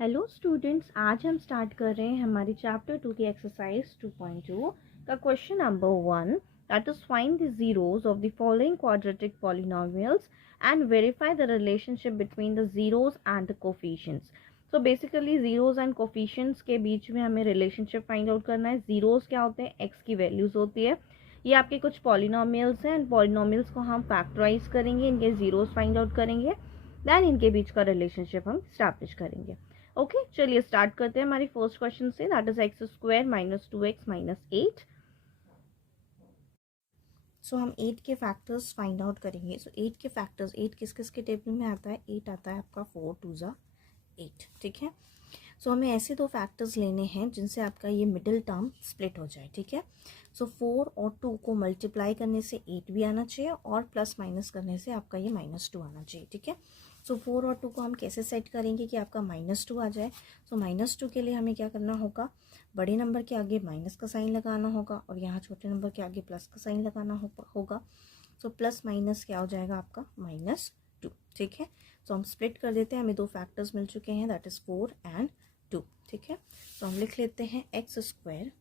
Hello students, आज हम start कर रहे हैं हमारी चैप्टर 2 की एक्सरसाइज 2.2 का question number 1, that is find the zeros of the following quadratic polynomials and verify the relationship between the zeros and the coefficients. So basically zeros and coefficients के बीच में हमें रिलेशनशिप फाइंड आउट करना है। Zeros क्या होते हैं? X की values होती है। ये आपके कुछ पॉलिनोमियल्स हैं एंड पॉलिनोमियल्स को हम फैक्टराइज करेंगे, इनके जीरोस फाइंड आउट करेंगे, देन इनके बीच का रिलेशनशिप हम स्टैब्लिश करेंगे। ओके चलिए स्टार्ट करते हैं हमारी फर्स्ट क्वेश्चन से, that is x square minus 2x minus 8। सो हम 8 के फैक्टर्स फाइंड आउट करेंगे। सो 8 के फैक्टर्स, 8 किस किस के टेबल में आता है? 8 आता है आपका 4 2 ज़ा 8, ठीक है। सो हमें ऐसे दो फैक्टर्स लेने हैं जिनसे आपका ये मिडिल टर्म स्प्लिट हो जाए, ठीक है। सो 4 और 2 को मल्टीप्लाई करने से 8 भी आना चाहिए और प्लस माइनस करने से आपका ये -2 आना चाहिए, ठीक है। सो 4 और 2 को हम कैसे सेट करेंगे कि आपका -2 आ जाए? सो -2 के लिए हमें क्या करना होगा? बड़े नंबर के आगे माइनस का साइन लगाना होगा और यहाँ छोटे नंबर के आगे प्लस का साइन लगाना होगा। सो प्लस माइनस क्या हो जाएगा आपका? -2, ठीक है। सो हम स्प्लिट कर देते हैं, हमें दो फैक्टर्स मिल चुके हैं, दैट इज 4 एंड 2, ठीक है। तो हम लिख लेते हैं x square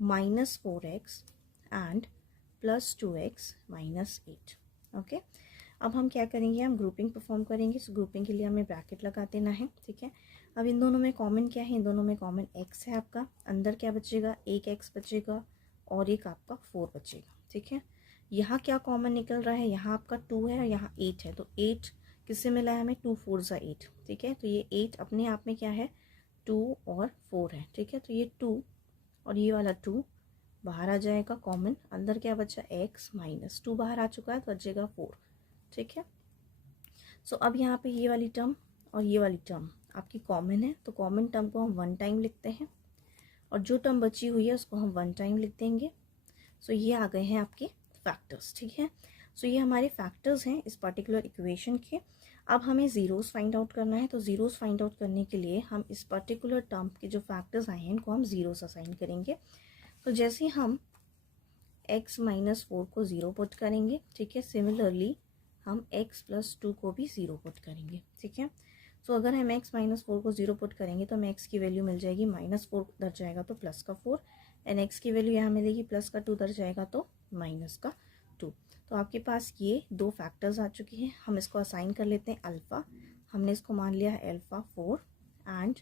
minus 4x and plus 2x minus 8, okay. अब हम क्या करेंगे? हम ग्रुपिंग परफॉर्म करेंगे। सो ग्रुपिंग के लिए हमें ब्रैकेट लगा देना है, ठीक है। अब इन दोनों में कॉमन क्या है? इन दोनों में कॉमन x है आपका। अंदर क्या बचेगा? एक x बचेगा और एक आपका 4 बचेगा, ठीक है। यहाँ क्या कॉमन निकल रहा है? यहाँ आपका 2 है और यहाँ 8 है, तो 8 किससे मिला है हमें? 2 4 ज़ा 8, ठीक है। तो ये 8 अपने आप में क्या है? 2 और 4 है, ठीक है। तो ये 2 और ये वाला 2 बाहर आ जाएगा कॉमन। अंदर क्या बचा? x माइनस 2 बाहर आ चुका है तो बचेगा 4, ठीक है। सो अब यहाँ पे ये वाली टर्म और ये वाली टर्म आपकी कॉमन है, तो कॉमन टर्म को हम 1 टाइम लिखते हैं और जो टर्म बची हुई है उसको हम 1 टाइम लिख देंगे। सो ये आ गए हैं आपके फैक्टर्स, ठीक है। सो ये हमारे फैक्टर्स हैं इस पर्टिकुलर इक्वेशन के। अब हमें ज़ीरोस फाइंड आउट करना है, तो ज़ीरोस फाइंड आउट करने के लिए हम इस पर्टिकुलर टर्म के जो फैक्टर्स आए हैं इनको हम ज़ीरोस असाइन करेंगे। तो जैसे हम x माइनस 4 को 0 पुट करेंगे, ठीक है, सिमिलरली हम x प्लस 2 को भी 0 पुट करेंगे, ठीक है। सो अगर हम x माइनस 4 को 0 पुट करेंगे तो हमें x की वैल्यू मिल जाएगी -4 उधर जाएगा तो प्लस का 4 एंड x की वैल्यू यहाँ मिलेगी प्लस का 2 उधर जाएगा तो माइनस का 2। तो आपके पास ये दो फैक्टर्स आ चुके हैं। हम इसको असाइन कर लेते हैं अल्फ़ा। हमने इसको मान लिया है alpha 4 and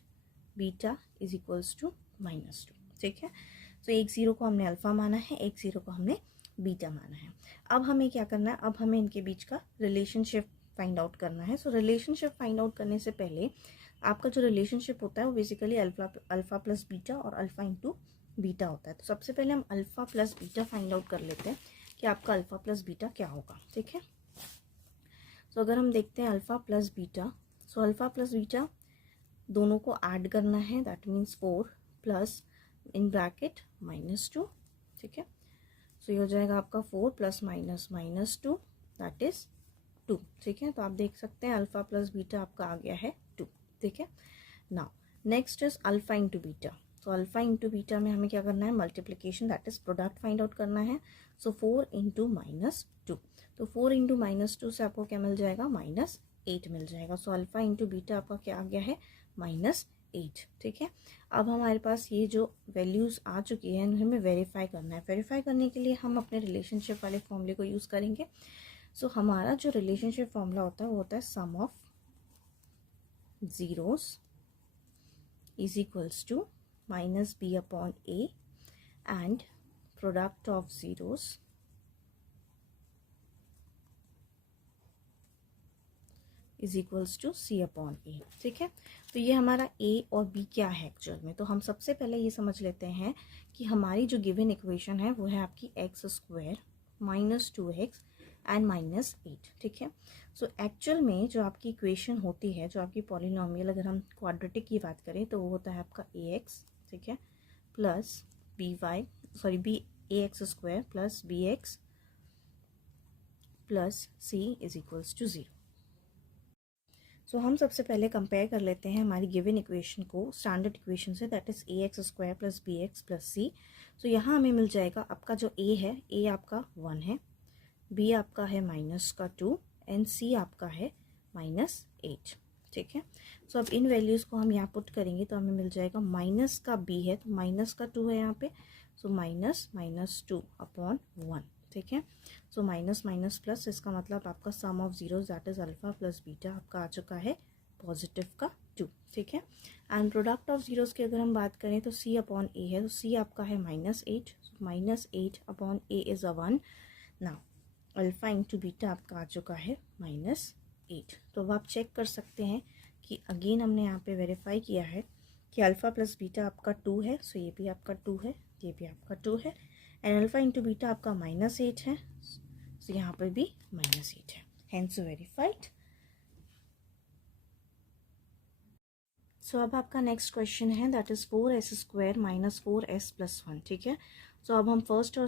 beta is equals to -2, ठीक है। तो एक 0 को हमने अल्फ़ा माना है, एक 0 को हमने बीटा माना है। अब हमें क्या करना है? अब हमें इनके बीच का रिलेशनशिप फाइंड आउट करना है। सो रिलेशनशिप फाइंड आउट करने से पहले आपका जो रिलेशनशिप होता है वो बेसिकली अल्फ़ा प्लस बीटा और अल्फ़ा इंटू बीटा होता है। तो सबसे पहले हम alpha plus beta find out कर लेते हैं कि आपका अल्फ़ा प्लस बीटा क्या होगा, ठीक है। सो अगर हम देखते हैं alpha plus beta, so alpha plus beta दोनों को ऐड करना है, that means 4 plus in bracket -2, ठीक है। सो ये हो जाएगा आपका 4 प्लस माइनस -2 दैट इज 2, ठीक है। तो आप देख सकते हैं अल्फ़ा प्लस बीटा आपका आ गया है 2, ठीक है। Now next is alpha into beta. तो अल्फ़ा इंटू बीटा में हमें क्या करना है? Multiplication, that is product find out करना है। सो 4 इंटू -2, तो 4 इंटू -2 से आपको क्या मिल जाएगा? -8 मिल जाएगा। सो अल्फ़ा इंटू बीटा आपका क्या आ गया है? -8, ठीक है। अब हमारे पास ये जो वैल्यूज़ आ चुकी हैं हमें वेरीफाई करना है। वेरीफाई करने के लिए हम अपने रिलेशनशिप वाले फॉर्मूले को यूज़ करेंगे। सो हमारा जो रिलेशनशिप फॉर्मूला होता है वो होता है sum of zeros is equals to -b upon a and product of zeros is equals to c upon a, ठीक है। तो ये हमारा ए और बी क्या है एक्चुअल में? तो हम सबसे पहले ये समझ लेते हैं कि हमारी जो गिवन इक्वेशन है वो है आपकी x square minus 2x and -8, ठीक है। सो एक्चुअल में जो आपकी इक्वेशन होती है, जो आपकी पॉलिनोमियल, अगर हम क्वाड्रेटिक की बात करें तो वो होता है आपका ax, ठीक है, plus b a x square plus b x plus c is equals to 0। So हम सबसे पहले कंपेयर कर लेते हैं हमारी गिवन इक्वेशन को स्टैंडर्ड इक्वेशन से, that is a x square plus b x plus c. So यहाँ हमें मिल जाएगा आपका जो ए है, ए आपका 1 है, बी आपका है -2 एंड सी आपका है -8, ठीक है। सो अब इन वैल्यूज़ को हम यहाँ पुट करेंगे तो हमें मिल जाएगा माइनस का b है तो माइनस का 2 है यहाँ पे, सो -(2/1), ठीक है। सो माइनस माइनस प्लस, इसका मतलब आपका sum of zeros that is alpha plus beta आपका आ चुका है पॉजिटिव का 2, ठीक है। एंड प्रोडक्ट ऑफ जीरोस की अगर हम बात करें तो c/a है, तो c आपका है -8, -8/a is a 1। Now alpha into beta आपका आ चुका है -8। तो अब आप चेक कर सकते हैं कि अगेन हमने यहाँ पे वेरीफाई किया है कि अल्फ़ा प्लस बीटा आपका 2 है, सो ये भी आपका 2 है, ये भी आपका 2 है, एंड अल्फ़ा इंटू बीटा आपका -8 है, सो यहाँ पर भी -8 है, हेंस वेरीफाइड। सो अब आपका नेक्स्ट क्वेश्चन है दैट इज़ 4s² - 4s + 1, ठीक है। सो अब हम फर्स्ट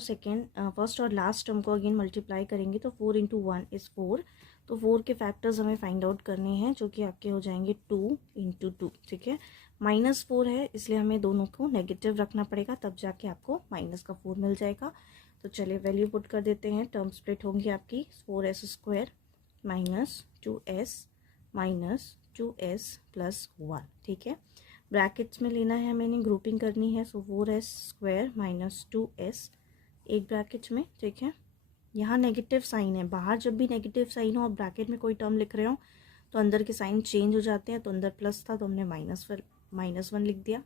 और लास्ट टर्म को अगेन मल्टीप्लाई करेंगे तो 4 × 1 = 4, तो 4 के फैक्टर्स हमें फाइंड आउट करने हैं जो कि आपके हो जाएंगे 2 × 2, ठीक है। -4 है इसलिए हमें दोनों को नेगेटिव रखना पड़ेगा, तब जाके आपको माइनस का 4 मिल जाएगा। तो चलिए वैल्यू पुट कर देते हैं, टर्म स्प्लिट होंगी आपकी 4s² - 2s + 1, ठीक है। ब्रैकेट्स में लेना है हमें, ग्रुपिंग करनी है, सो 4s² - 2s एक ब्रैकेट में, ठीक है। यहाँ नेगेटिव साइन है, बाहर जब भी नेगेटिव साइन हो और ब्रैकेट में कोई टर्म लिख रहे हो तो अंदर के साइन चेंज हो जाते हैं, तो अंदर प्लस था तो हमने -1 लिख दिया।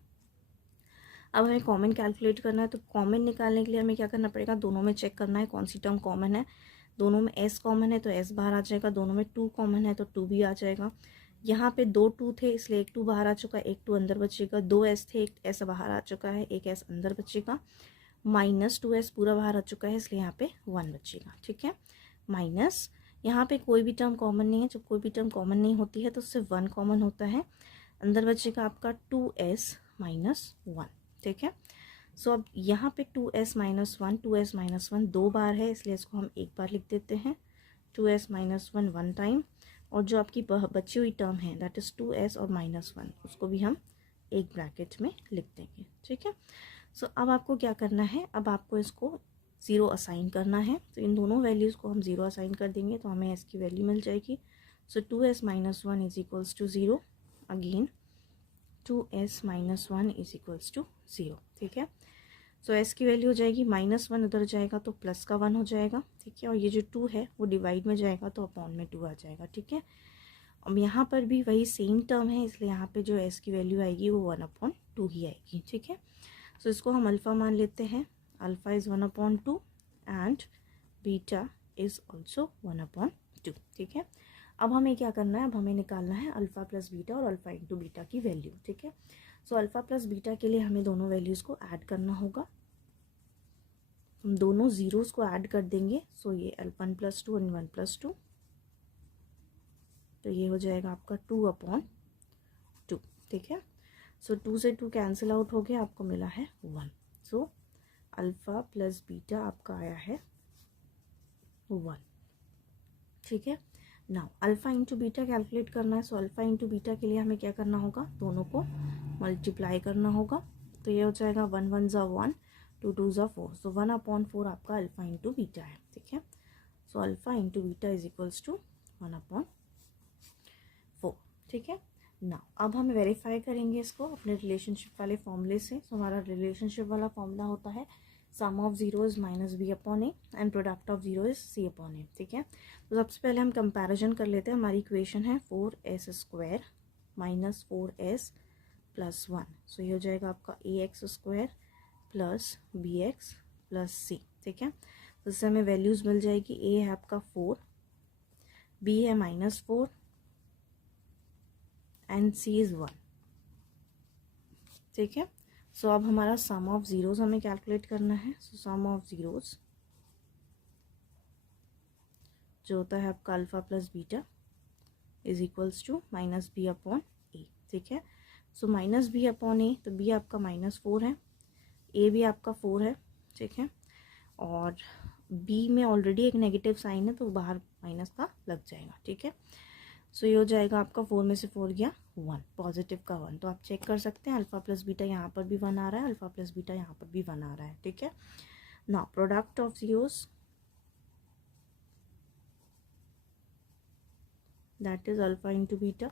अब हमें कॉमन कैलकुलेट करना है, तो कॉमन निकालने के लिए हमें क्या करना पड़ेगा, दोनों में चेक करना है कौन सी टर्म कॉमन है। दोनों में s कॉमन है तो s बाहर आ जाएगा, दोनों में 2 कॉमन है तो 2 भी आ जाएगा। यहाँ पे 2 2 थे इसलिए एक 2 बाहर आ चुका है, एक 2 अंदर बचेगा, 2 s थे, एक s बाहर आ चुका है, एक s अंदर बचेगा, -2s पूरा बाहर आ चुका है इसलिए यहाँ पे 1 बचेगा, ठीक है। माइनस यहाँ पे कोई भी टर्म कॉमन नहीं है, जब कोई भी टर्म कॉमन नहीं होती है तो सिर्फ 1 कॉमन होता है, अंदर बचेगा आपका 2s - 1, ठीक है। सो अब यहाँ पे 2s - 1 2 बार है इसलिए इसको हम एक बार लिख देते हैं, 2s - 1 1 टाइम, और जो आपकी बची हुई टर्म है दैट इज़ 2s और -1 उसको भी हम एक ब्रैकेट में लिख देंगे, ठीक है। सो अब आपको क्या करना है, अब आपको इसको 0 असाइन करना है, तो इन दोनों वैल्यूज़ को हम 0 असाइन कर देंगे तो हमें s की वैल्यू मिल जाएगी। सो 2s - 1 = 0, अगेन 2s - 1 = 0, ठीक है। सो s की वैल्यू हो जाएगी -1, उधर जाएगा तो प्लस का 1 हो जाएगा, ठीक है, और ये जो 2 है वो डिवाइड में जाएगा तो अपॉन में 2 आ जाएगा, ठीक है। अब यहाँ पर भी वही सेम टर्म है इसलिए यहाँ पे जो s की वैल्यू आएगी वो 1/2 ही आएगी, ठीक है। सो इसको हम अल्फ़ा मान लेते हैं, alpha is 1/2 and beta is also 1/2, ठीक है। अब हमें क्या करना है, अब हमें निकालना है अल्फ़ा प्लस बीटा और अल्फ़ा इंटू बीटा की वैल्यू, ठीक है। सो अल्फ़ा प्लस बीटा के लिए हमें दोनों वैल्यूज़ को ऐड करना होगा, हम दोनों ज़ीरोज़ को ऐड कर देंगे। सो ये 1 + 2 और 1 + 2, तो ये हो जाएगा आपका 2/2, ठीक है। सो 2 से 2 कैंसिल आउट हो गया, आपको मिला है 1। सो अल्फ़ा प्लस बीटा आपका आया है 1, ठीक है। Now alpha into beta calculate करना है, सो अल्फ़ा इंटू बीटा के लिए हमें क्या करना होगा, दोनों को मल्टीप्लाई करना होगा, तो ये हो जाएगा 1 1 = 1, 2 2 = 4, सो 1/4 आपका अल्फ़ा इंटू बीटा है, ठीक है। So alpha into beta is equals to 1/4, ठीक है। नाउ अब हम वेरीफाई करेंगे इसको अपने रिलेशनशिप वाले फॉर्मूले से। सो हमारा रिलेशनशिप वाला फॉर्मूला होता है sum of zeros - b/a and product of zero is c/a, ठीक है। तो सबसे पहले हम कंपैरिजन कर लेते हैं, हमारी इक्वेशन है 4s² - 4s + 1, सो ये हो जाएगा आपका ax² + bx + c, ठीक है। तो इससे हमें वैल्यूज़ मिल जाएगी, a है आपका 4, b है -4 एंड c इज़ 1, ठीक है। सो अब हमारा सम ऑफ जीरोज़ हमें कैलकुलेट करना है, सो सम ऑफ जीरोज़ जो होता है आपका alpha plus beta is equals to -b/a, ठीक है। सो -b/a, तो b आपका -4 है, a भी आपका 4 है, ठीक है, और b में ऑलरेडी एक नेगेटिव साइन है तो बाहर माइनस का लग जाएगा, ठीक है। सो ये हो जाएगा आपका 4 में से 4 गया 1, पॉजिटिव का 1, तो आप चेक कर सकते हैं अल्फ़ा प्लस बीटा यहाँ पर भी 1 आ रहा है, अल्फ़ा प्लस बीटा यहाँ पर भी 1 आ रहा है, ठीक है। Now product of zeros that is alpha into beta,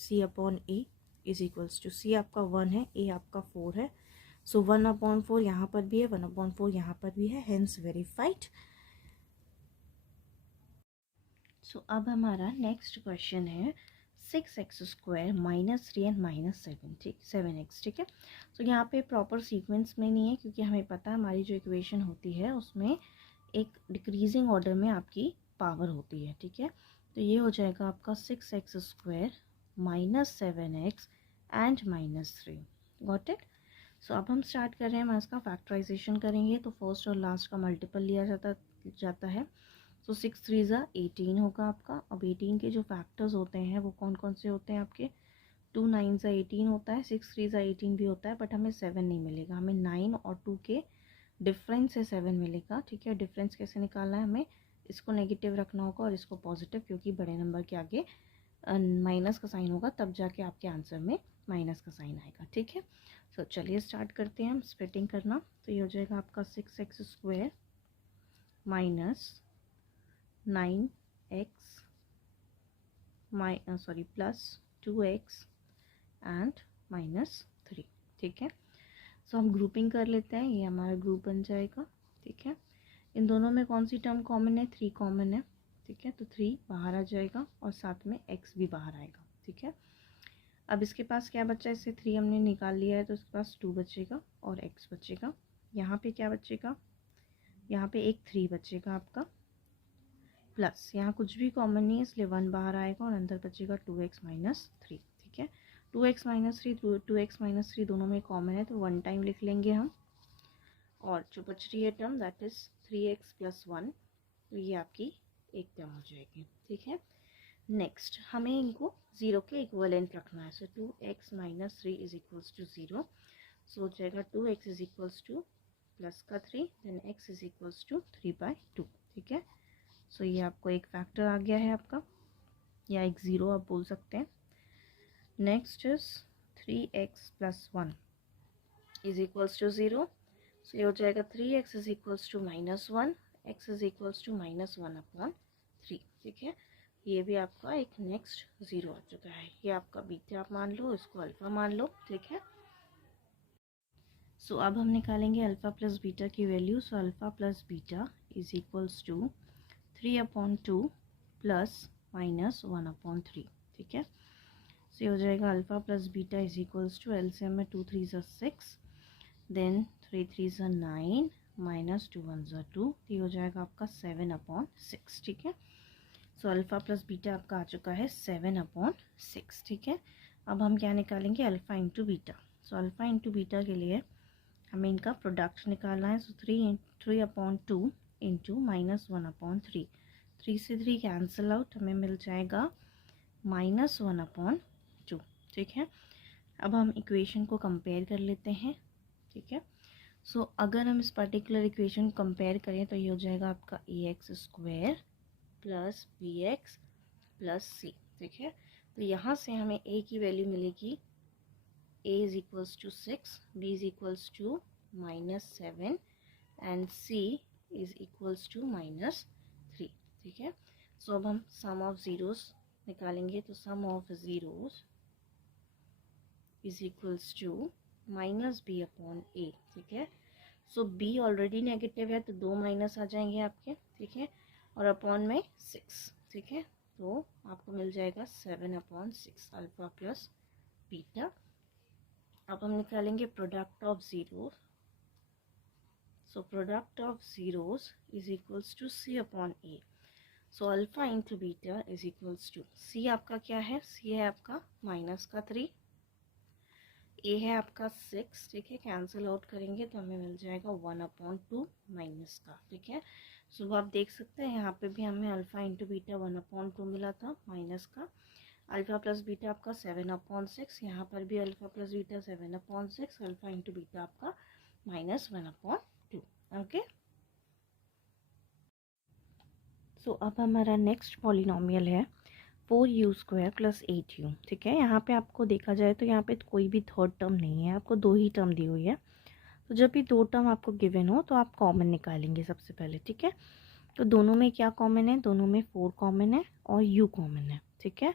c upon a is equals to c आपका 1 है, a आपका 4 है, सो 1/4 यहाँ पर भी है, 1/4 यहाँ पर भी है, हेंस वेरीफाइड। सो अब हमारा नेक्स्ट क्वेश्चन है 6x² माइनस 3 एंड माइनस 7, ठीक 7x, ठीक है। सो यहाँ पे प्रॉपर सीक्वेंस में नहीं है क्योंकि हमें पता है हमारी जो इक्वेशन होती है उसमें एक डिक्रीजिंग ऑर्डर में आपकी पावर होती है, ठीक है। तो ये हो जाएगा आपका 6x² minus 7x and minus 3, got it. So अब हम स्टार्ट कर रहे हैं, हम इसका फैक्टराइजेशन करेंगे तो फर्स्ट और लास्ट का मल्टीपल लिया जाता है। सो 6 3 ज़ा 18 होगा आपका। अब 18 के जो फैक्टर्स होते हैं वो कौन कौन से होते हैं आपके, 2 9 ज़ा 18 होता है, 6 3 ज़ा 18 भी होता है, बट हमें 7 नहीं मिलेगा, हमें 9 और 2 के डिफरेंस से 7 मिलेगा, ठीक है। डिफरेंस कैसे निकालना है, हमें इसको नेगेटिव रखना होगा और इसको पॉजिटिव, क्योंकि बड़े नंबर के आगे माइनस का साइन होगा तब जाके आपके आंसर में माइनस का साइन आएगा, ठीक है। सो चलिए स्टार्ट करते हैं हम स्प्लिटिंग करना। तो ये हो जाएगा आपका 6x² minus 9x plus 2x and minus 3, ठीक है। सो हम ग्रुपिंग कर लेते हैं, ये हमारा ग्रुप बन जाएगा, ठीक है। इन दोनों में कौन सी टर्म कॉमन है, 3 कॉमन है, ठीक है। तो 3 बाहर आ जाएगा और साथ में x भी बाहर आएगा, ठीक है। अब इसके पास क्या बचा, इससे 3 हमने निकाल लिया है तो इसके पास 2 बचेगा और x बचेगा। यहाँ पे क्या बचेगा, यहाँ पे एक 3 बचेगा आपका, प्लस यहाँ कुछ भी कॉमन नहीं है इसलिए 1 बाहर आएगा और अंदर बचेगा 2x माइनस 3, ठीक है। 2x माइनस 3 2x माइनस 3 दोनों में कॉमन है तो 1 टाइम लिख लेंगे हम, और जो बच रही है term that is 3x plus 1, तो ये आपकी एक टर्म हो जाएगी, ठीक है। नेक्स्ट हमें इनको 0 के इक्वलेंट रखना है, so 2x minus 3 is equals to 0। So हो जाएगा 2x is equals to plus का 3 then x is equals to 3/2, ठीक है। सो ये आपको एक फैक्टर आ गया है आपका, या एक 0 आप बोल सकते हैं। Next is 3x plus 1 is equals to 0। So ये हो जाएगा 3x is equals to -1, x is equals to -1/3, ठीक है। ये भी आपका एक नेक्स्ट 0 आ चुका है, ये आपका बीटा आप मान लो, इसको अल्फ़ा मान लो, ठीक है। सो अब हम निकालेंगे अल्फ़ा प्लस बीटा की value. So alpha plus beta is equals to 3/2 plus -1/3, ठीक है। सो ये हो जाएगा alpha plus beta is equals to, LCM में 2 3 ज़ा 6 देन 3 3 ज़ा 9 माइनस 2 1 ज़ा 2, ये हो जाएगा आपका 7/6, ठीक है। सो अल्फ़ा प्लस बीटा आपका आ चुका है 7/6, ठीक है। अब हम क्या निकालेंगे, alpha into beta. So alpha into beta के लिए हमें इनका प्रोडक्ट निकालना है। सो 3/2 इंटू -1/3, 3 से 3 कैंसिल आउट, हमें मिल जाएगा -1/2, ठीक है। अब हम इक्वेशन को कंपेयर कर लेते हैं, ठीक है। सो अगर हम इस पर्टिकुलर इक्वेशन को कंपेयर करें तो ये हो जाएगा आपका ax² plus bx plus c, ठीक है। तो यहाँ से हमें a की वैल्यू मिलेगी, a is equals to 6, b is equals to -7 and c is equals to -3, ठीक है। सो अब हम सम ऑफ ज़ीरोस निकालेंगे, तो sum of zeros is equals to -b/a, ठीक है। सो b ऑलरेडी नेगेटिव है तो 2 माइनस आ जाएंगे आपके, ठीक है, और अपॉन में 6, ठीक है। तो आपको मिल जाएगा 7/6 अल्फ़ा प्लस बीटा। अब हम निकालेंगे product of zeros. So product of zeros is equals to c/a। So alpha into beta is equals to, c आपका क्या है, c है आपका -3, a है आपका 6, ठीक है। कैंसिल आउट करेंगे तो हमें मिल जाएगा 1/2 माइनस का, ठीक है। सो आप देख सकते हैं यहाँ पे भी हमें अल्फ़ा इंटू बीटा 1/2 मिला था माइनस का, अल्फ़ा प्लस बीटा आपका 7/6, यहाँ पर भी alpha plus beta 7/6, alpha into beta आपका -1/2, ओके। सो अब हमारा नेक्स्ट पॉलिनोमियल है 4u² प्लस 8u, ठीक है। यहाँ पे आपको देखा जाए तो यहाँ पे कोई भी थर्ड टर्म नहीं है, आपको 2 ही टर्म दी हुई है। तो जब भी 2 टर्म आपको गिवन हो तो आप कॉमन निकालेंगे सबसे पहले, ठीक है। तो दोनों में क्या कॉमन है, दोनों में 4 कॉमन है और u कॉमन है, ठीक है।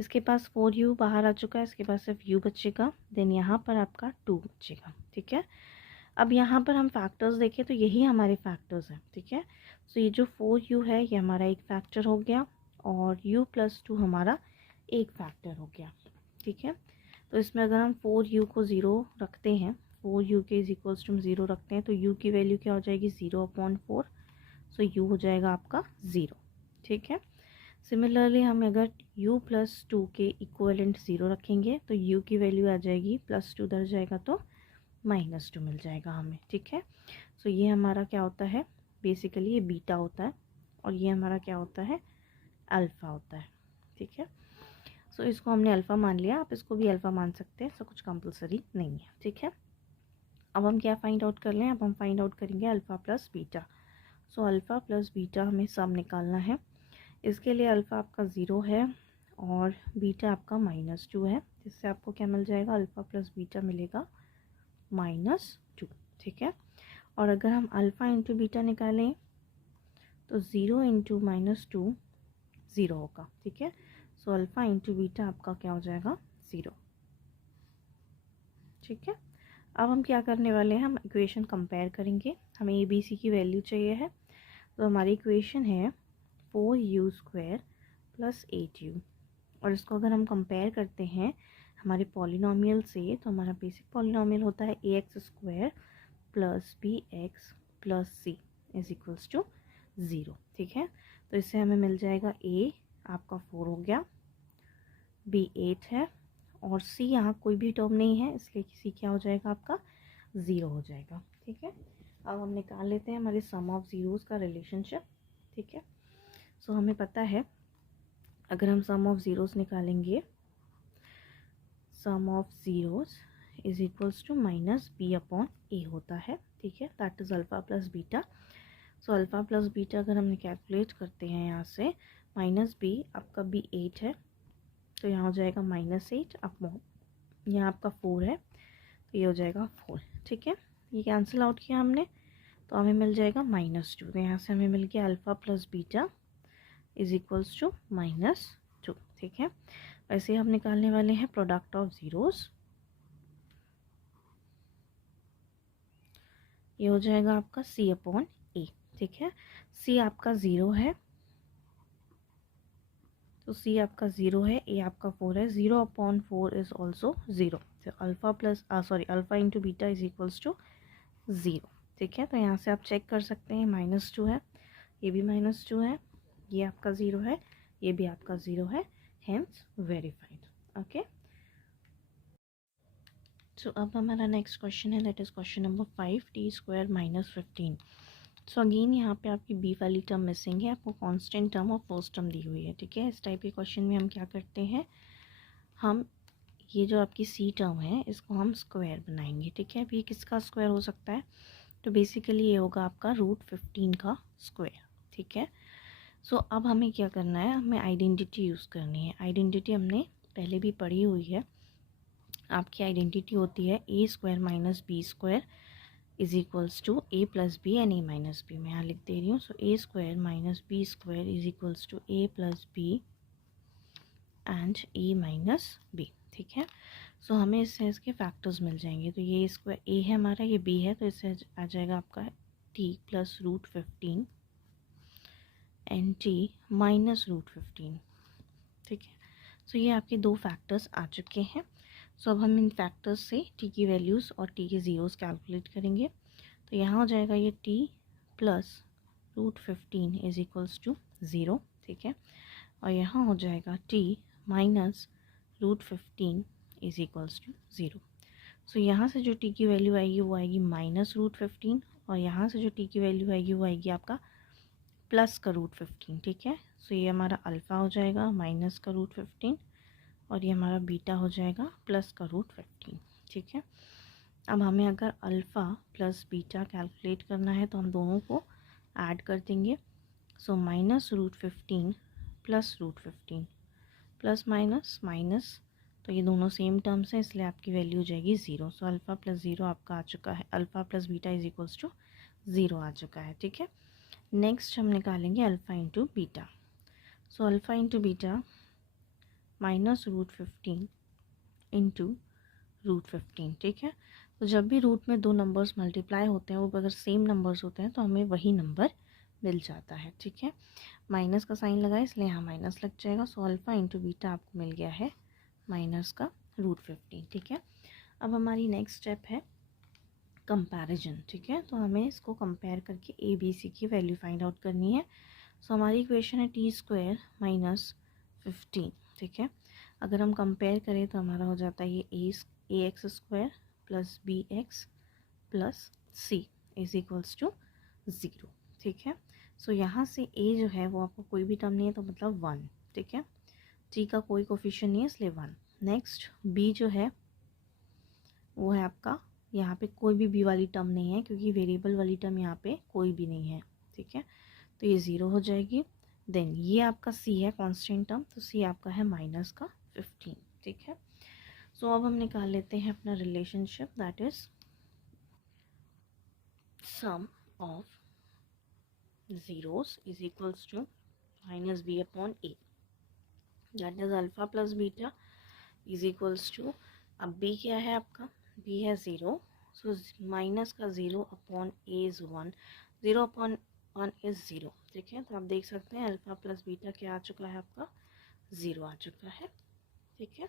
इसके पास 4u बाहर आ चुका है, इसके पास सिर्फ u बचेगा, देन यहाँ पर आपका 2 बचेगा। ठीक है, अब यहाँ पर हम फैक्टर्स देखें तो यही हमारे फैक्टर्स हैं। ठीक है, सो ये जो 4u है ये हमारा एक फैक्टर हो गया और u + 2 हमारा एक फैक्टर हो गया। ठीक है, तो इसमें अगर हम 4u को 0 रखते हैं, 4u के = 0 रखते हैं तो u की वैल्यू क्या हो जाएगी 0/4, सो u हो जाएगा आपका 0। ठीक है, सिमिलरली हम अगर u + 2 के इक्वलेंट 0 रखेंगे तो u की वैल्यू आ जाएगी +2 उधर जाएगा तो -2 मिल जाएगा हमें। ठीक है, सो ये हमारा क्या होता है, बेसिकली ये बीटा होता है और ये हमारा क्या होता है, अल्फ़ा होता है। ठीक है, सो इसको हमने अल्फ़ा मान लिया, आप इसको भी अल्फ़ा मान सकते हैं, सो कुछ कंपलसरी नहीं है। ठीक है, अब हम क्या फाइंड आउट कर लें, अब हम फाइंड आउट करेंगे alpha + beta. So alpha + beta हमें सब निकालना है। इसके लिए अल्फ़ा आपका 0 है और बीटा आपका -2 है, जिससे आपको क्या मिल जाएगा, अल्फ़ा + बीटा मिलेगा -2। ठीक है, और अगर हम अल्फ़ा इंटू बीटा निकालें तो 0 इंटू -2 0 होगा। ठीक है, सो अल्फ़ा इंटू बीटा आपका क्या हो जाएगा 0। ठीक है, अब हम क्या करने वाले हैं, हम इक्वेशन कंपेयर करेंगे। हमें ए बी सी की वैल्यू चाहिए है, तो हमारी इक्वेशन है 4u² + 8u और इसको अगर हम कंपेयर करते हैं हमारे पॉलिनॉमियल से तो हमारा बेसिक पॉलिनॉमियल होता है ax² + bx + c = 0। ठीक है, तो इससे हमें मिल जाएगा a आपका 4 हो गया, b 8 है और c यहाँ कोई भी टर्म नहीं है इसलिए c क्या हो जाएगा आपका 0 हो जाएगा। ठीक है, अब हम निकाल लेते हैं हमारे सम ऑफ ज़ीरोज़ का रिलेशनशिप। ठीक है, सो हमें पता है अगर हम सम ऑफ ज़ीरोज़ निकालेंगे, सम ऑफ ज़ीरोज़ = -b/a होता है। ठीक है, that is alpha + beta. So alpha + beta अगर हमने कैलकुलेट करते हैं यहाँ से, -b आपका b 8 है तो यहाँ हो जाएगा -8, अब यहाँ आपका 4 है तो ये हो जाएगा 4। ठीक है, ये कैंसिल आउट किया हमने तो हमें मिल जाएगा -2, तो यहाँ से हमें मिल गया अल्फ़ा + बीटा = -2। ठीक है, वैसे हम निकालने वाले हैं प्रोडक्ट ऑफ ज़ीरोज़। ये हो जाएगा आपका c/a। ठीक है, c आपका 0 है तो c आपका 0 है, a आपका 4 है, 0/4 इज़ ऑल्सो 0, तो अल्फ़ा इंटू बीटा = 0। ठीक है, तो यहाँ से आप चेक कर सकते हैं -2 है, ये भी -2 है, ये आपका 0 है, ये भी आपका 0 है, हेंस वेरीफाइड। ओके, सो अब हमारा नेक्स्ट क्वेश्चन है, that is question number 5, t² - 15। So again यहाँ पे आपकी बी वाली टर्म मिसिंग है, आपको कांस्टेंट टर्म और फर्स्ट टर्म दी हुई है। ठीक है, इस टाइप के क्वेश्चन में हम क्या करते हैं, हम ये जो आपकी सी टर्म है इसको हम स्क्वायर बनाएंगे। ठीक है, अब ये किसका स्क्वायर हो सकता है, तो बेसिकली ये होगा आपका √15 का स्क्वायर। ठीक है, सो अब हमें क्या करना है, हमें आइडेंटिटी यूज़ करनी है। आइडेंटिटी हमने पहले भी पढ़ी हुई है, आपकी आइडेंटिटी होती है a² - b² = a + b and a - b। मैं यहाँ लिख दे रही हूँ, सो a² - b² = a + b and a - b। ठीक है, सो हमें इससे इसके फैक्टर्स मिल जाएंगे, तो ये स्क्वायर a है हमारा, ये b है, तो इससे आ जाएगा आपका t + √15 एंड t - √15। ठीक है, सो ये आपके दो फैक्टर्स आ चुके हैं। सो अब हम इन फैक्टर्स से t की वैल्यूज़ और t के ज़ीरोज़ कैलकुलेट करेंगे, तो यहाँ हो जाएगा ये t + √15 = 0। ठीक है, और यहाँ हो जाएगा t - √15 = 0। सो यहाँ से जो t की वैल्यू आएगी वो आएगी -√15 और यहाँ से जो t की वैल्यू आएगी वो आएगी आपका प्लस का √15। ठीक है, सो ये हमारा अल्फ़ा हो जाएगा माइनस का √15 और ये हमारा बीटा हो जाएगा प्लस का √15। ठीक है, अब हमें अगर अल्फ़ा + बीटा कैलकुलेट करना है तो हम दोनों को ऐड कर देंगे। सो -√15 + √15 प्लस माइनस माइनस, तो ये दोनों सेम टर्म्स हैं इसलिए आपकी वैल्यू हो जाएगी 0। सो अल्फ़ा + 0 आपका आ चुका है, अल्फ़ा + बीटा = 0 आ चुका है। ठीक है, नेक्स्ट हम निकालेंगे alpha into beta. So alpha into beta minus root 15 into root 15, ठीक है। तो जब भी रूट में दो नंबर्स मल्टीप्लाई होते हैं वो अगर सेम नंबर्स होते हैं तो हमें वही नंबर मिल जाता है, ठीक है। माइनस का साइन लगा इसलिए यहाँ माइनस लग जाएगा। सो अल्फ़ा इंटू बीटा आपको मिल गया है माइनस का रूट 15, ठीक है। अब हमारी नेक्स्ट स्टेप है कंपैरिजन, ठीक है। तो हमें इसको कंपेयर करके ए बी सी की वैल्यू फाइंड आउट करनी है। सो हमारी इक्वेशन है टी स्क्वायर माइनस 15, ठीक है। अगर हम कंपेयर करें तो हमारा हो जाता है ये a x square plus b x plus c is equals to 0, ठीक है। सो यहाँ से ए जो है वो आपको कोई भी टर्म नहीं है तो मतलब 1, ठीक है। टी का कोई कोफिशिएंट नहीं है इसलिए 1। नेक्स्ट बी जो है वो है आपका, यहाँ पे कोई भी बी वाली टर्म नहीं है क्योंकि वेरिएबल वाली टर्म यहाँ पे कोई भी नहीं है, ठीक है। तो ये 0 हो जाएगी। देन ये आपका सी है कांस्टेंट टर्म, तो सी आपका है माइनस का 15, ठीक है। सो अब हम निकाल लेते हैं अपना relationship, that is sum of zeros is equals to minus b upon a, that is alpha plus beta is equals to, अब b क्या है आपका, b है 0, सो माइनस का 0 upon a is 1, 0 upon 1 is 0, ठीक है। तो आप देख सकते हैं अल्फ़ा प्लस बीटा क्या आ चुका है आपका, 0 आ चुका है, ठीक है।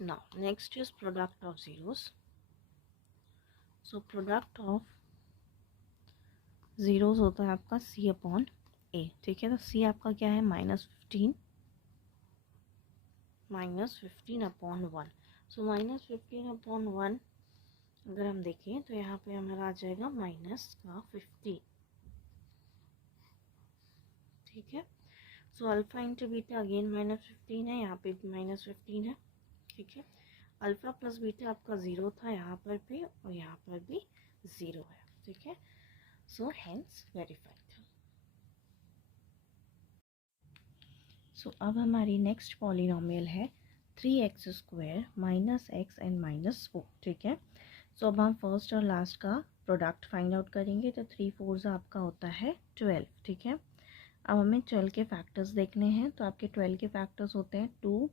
Now next is product of zeros. So product of zeros होता है आपका c अपॉन a, ठीक है। तो c आपका क्या है minus 15 upon 1। So minus 15 upon 1 अगर हम देखें तो यहाँ पे हमारा आ जाएगा माइनस का 50, ठीक है। So alpha into beta again minus 15 है, यहाँ पे भी माइनस 15 है, ठीक है। अल्फ़ा प्लस बीटा आपका 0 था यहाँ पर भी और यहाँ पर भी 0 है, ठीक है। So hence verified. सो अब हमारी नेक्स्ट पॉलिनोमियल है 3x square minus x and minus 4, ठीक है। सो अब हम फर्स्ट और लास्ट का प्रोडक्ट फाइंड आउट करेंगे। तो 3 4 आपका होता है 12, ठीक है। अब हमें 12 के फैक्टर्स देखने हैं। तो आपके 12 के फैक्टर्स होते हैं 2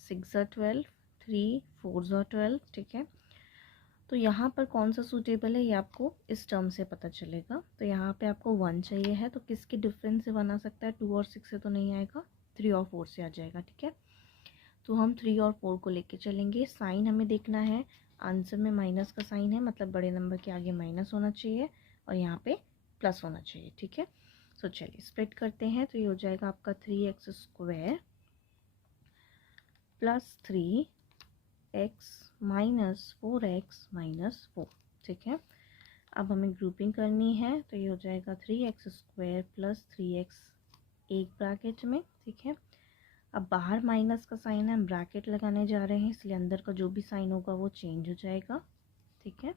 6 12, 3 4 12, ठीक है। तो यहाँ पर कौन सा सूटेबल है ये आपको इस टर्म से पता चलेगा। तो यहाँ पे आपको 1 चाहिए है, तो किसके डिफरेंस से 1 आ सकता है, 2 और 6 से तो नहीं आएगा, 3 और 4 से आ जाएगा, ठीक है। तो हम 3 और 4 को लेके चलेंगे। साइन हमें देखना है, आंसर में माइनस का साइन है मतलब बड़े नंबर के आगे माइनस होना चाहिए और यहाँ पे प्लस होना चाहिए, ठीक है। सो चलिए स्प्लिट करते हैं। तो ये हो जाएगा आपका 3x square plus 3x minus 4x minus 4, ठीक है। अब हमें ग्रुपिंग करनी है। तो ये हो जाएगा 3x स्क्वायर प्लस 3x एक ब्रैकेट में, ठीक है। अब बाहर माइनस का साइन है, हम ब्रैकेट लगाने जा रहे हैं इसलिए अंदर का जो भी साइन होगा वो चेंज हो जाएगा, ठीक है।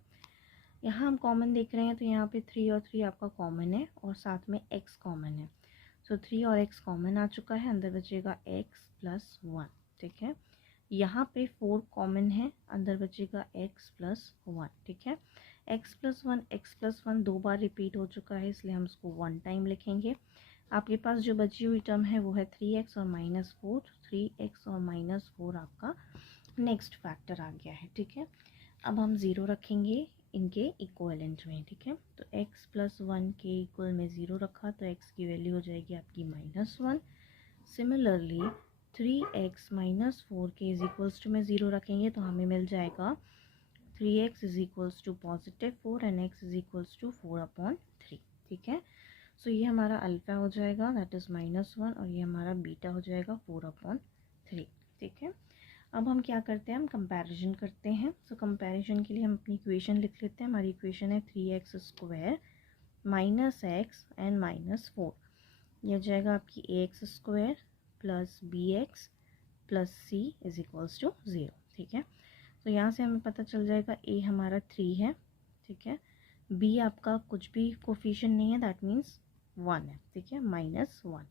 यहाँ हम कॉमन देख रहे हैं तो यहाँ पे 3 और 3 आपका कॉमन है और साथ में x कॉमन है। सो 3 और x कॉमन आ चुका है, अंदर बचेगा x प्लस 1, ठीक है। यहाँ पे 4 कॉमन है, अंदर बचेगा x प्लस 1, ठीक है। x प्लस 1 दो बार रिपीट हो चुका है इसलिए हम इसको 1 टाइम लिखेंगे। आपके पास जो बची हुई टर्म है वो है 3x और माइनस 4, 3x और माइनस 4 आपका नेक्स्ट फैक्टर आ गया है, ठीक है। अब हम 0 रखेंगे इनके इक्वलेंट में, ठीक है। तो x प्लस 1 के इक्वल में 0 रखा तो x की वैल्यू हो जाएगी आपकी माइनस 1। सिमिलरली 3x माइनस 4 के इज इक्वल्स टू में 0 रखेंगे तो हमें मिल जाएगा 3x is equals to positive 4 and x is equals to 4/3, ठीक है। सो ये हमारा अल्फ़ा हो जाएगा दैट इज़ -1 और ये हमारा बीटा हो जाएगा 4/3, ठीक है। अब हम क्या करते हैं, हम कंपैरिजन करते हैं। सो कंपैरिजन के लिए हम अपनी इक्वेशन लिख लेते हैं। हमारी इक्वेशन है 3x square minus x and minus 4, ये हो जाएगा आपकी ax square plus bx plus c is equals to 0, ठीक है। तो यहाँ से हमें पता चल जाएगा a हमारा 3 है, ठीक है। b आपका कुछ भी कोफिशिएंट नहीं है दैट मीन्स 1 है, ठीक है, -1।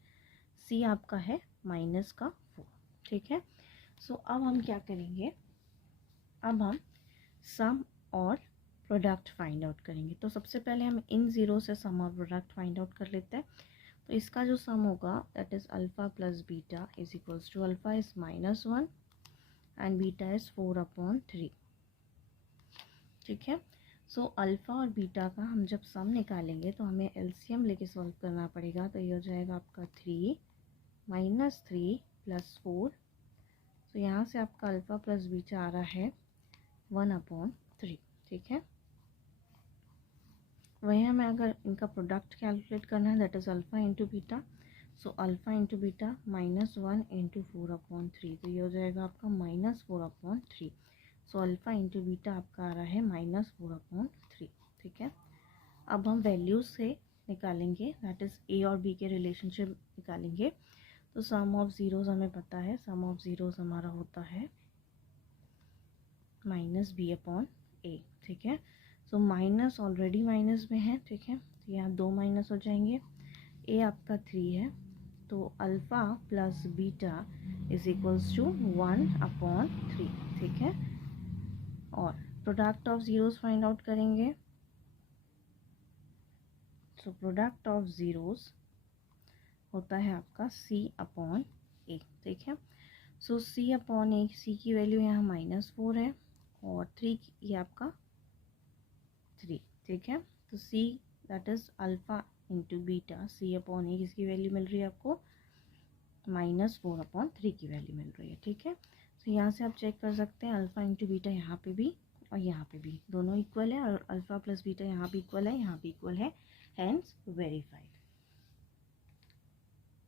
c आपका है माइनस का 4, ठीक है। सो अब हम क्या करेंगे, अब हम सम और प्रोडक्ट फाइंड आउट करेंगे। तो सबसे पहले हम इन ज़ीरो से सम और प्रोडक्ट फाइंड आउट कर लेते हैं। तो इसका जो सम होगा that is alpha plus beta is equals to alpha is -1 and beta is 4/3। ठीक है, सो अल्फ़ा और बीटा का हम जब सम निकालेंगे तो हमें एलसीएम लेके सॉल्व करना पड़ेगा। तो ये हो जाएगा आपका 3 -3 + 4। तो यहाँ से आपका अल्फ़ा प्लस बीटा आ रहा है 1/3। ठीक है, वहीं हमें अगर इनका प्रोडक्ट कैलकुलेट करना है that is alpha into beta. So alpha into beta -1 into 4/3। तो ये हो जाएगा आपका -4/3। सो अल्फ़ा इंटू बीटा आपका आ रहा है -4/3। ठीक है, अब हम वैल्यूज से निकालेंगे दैट इज़ ए और बी के रिलेशनशिप निकालेंगे। तो सम ऑफ ज़ीरोज़ हमें पता है, सम ऑफ ज़ीरोज़ हमारा होता है -b/a। ठीक है, सो माइनस ऑलरेडी माइनस में है। ठीक है, तो यहाँ 2 माइनस हो जाएंगे। ए आपका 3 है, तो alpha plus beta is equals to 1/3। ठीक है, और product of zeros find out करेंगे। सो प्रोडक्ट ऑफ ज़ीरोज़ होता है आपका c/a। ठीक है, सो c/a, सी की वैल्यू यहाँ -4 है और 3 ये आपका 3। ठीक है, तो c that is alpha into beta c/a किसकी वैल्यू मिल रही है आपको -4/3 की वैल्यू मिल रही है। ठीक है, तो यहाँ से आप चेक कर सकते हैं अल्फ़ा इंटू बीटा यहाँ पे भी और यहाँ पे भी दोनों इक्वल है और अल्फ़ा प्लस बीटा यहाँ भी इक्वल है, यहाँ भी इक्वल है, हैंस वेरीफाइड।